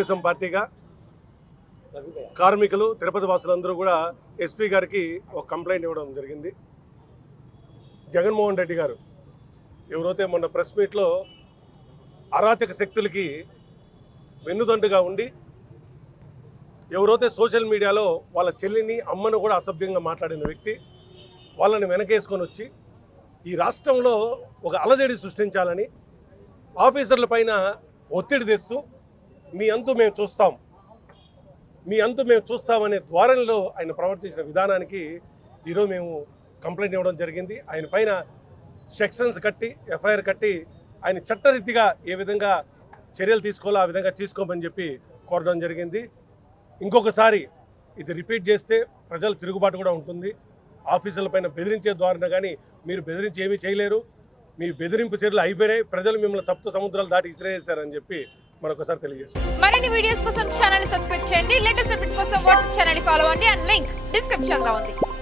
తెలుగుదేశం పార్టీగా కార్మికులు తిరుపతి వాసులందరూ కూడా ఎస్పీ గారికి ఒక కంప్లైంట్ ఇవ్వడం జరిగింది. జగన్మోహన్ రెడ్డి గారు ఎవరైతే మొన్న ప్రెస్ మీట్లో అరాచక శక్తులకి వెన్నుదండుగా ఉండి ఎవరైతే సోషల్ మీడియాలో వాళ్ళ చెల్లిని అమ్మను కూడా అసభ్యంగా మాట్లాడిన వ్యక్తి, వాళ్ళని వెనకేసుకొని వచ్చి ఈ రాష్ట్రంలో ఒక అలజడి సృష్టించాలని ఆఫీసర్ల పైన ఒత్తిడి తెస్తూ మీ అంతు మేము చూస్తామనే ధోరణిలో ఆయన ప్రవర్తించిన విధానానికి ఈరోజు మేము కంప్లైంట్ ఇవ్వడం జరిగింది. ఆయన పైన సెక్షన్స్ కట్టి ఎఫ్ఐఆర్ కట్టి ఆయన చట్టరీతిగా ఏ విధంగా చర్యలు తీసుకోవాలో ఆ విధంగా తీసుకోమని చెప్పి కోరడం జరిగింది. ఇంకొకసారి ఇది రిపీట్ చేస్తే ప్రజల తిరుగుబాటు కూడా ఉంటుంది. ఆఫీసర్ల పైన బెదిరించే ద్వారా కానీ మీరు బెదిరించి ఏమీ చేయలేరు, మీ బెదిరింపు చర్యలు అయిపోయినాయి, ప్రజలు మిమ్మల్ని సప్త సముద్రాలు దాటి ఇసిరేసారని చెప్పి మరొకసారి తెలియజేస్తాం. మరిన్ని వీడియోస్ కోసం ఛానల్ సబ్స్క్రైబ్ చేయండి. లేటెస్ట్ అప్డేట్స్ కోసం వాట్సాప్ ఛానల్ ఫాలో అవ్వండి. అండ్ లింక్ డిస్క్రిప్షన్ లో ఉంది.